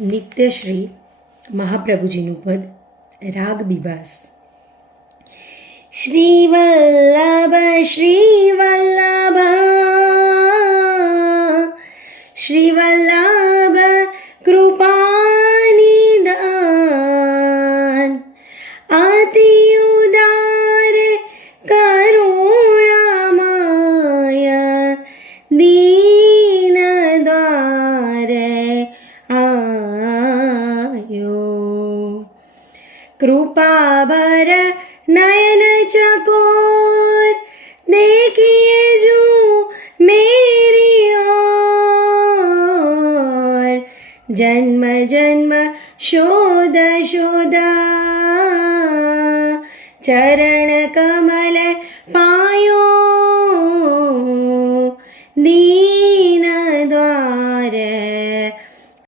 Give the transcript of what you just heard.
નિત્યશ્રી મહાપ્રભુજીનું પદ, રાગ બિબાસ. શ્રીવલ્લભ શ્રીવલ્લભ શ્રીવલ્લભ કૃપાનિધાન, અતિ ઉદાર કરુણામય દીન દ્વારે આયો. કૃપાભર નયન ચકોર देखिए जो मेरी ओर, जन्म जन्म शोध शोधा चरण कमल पा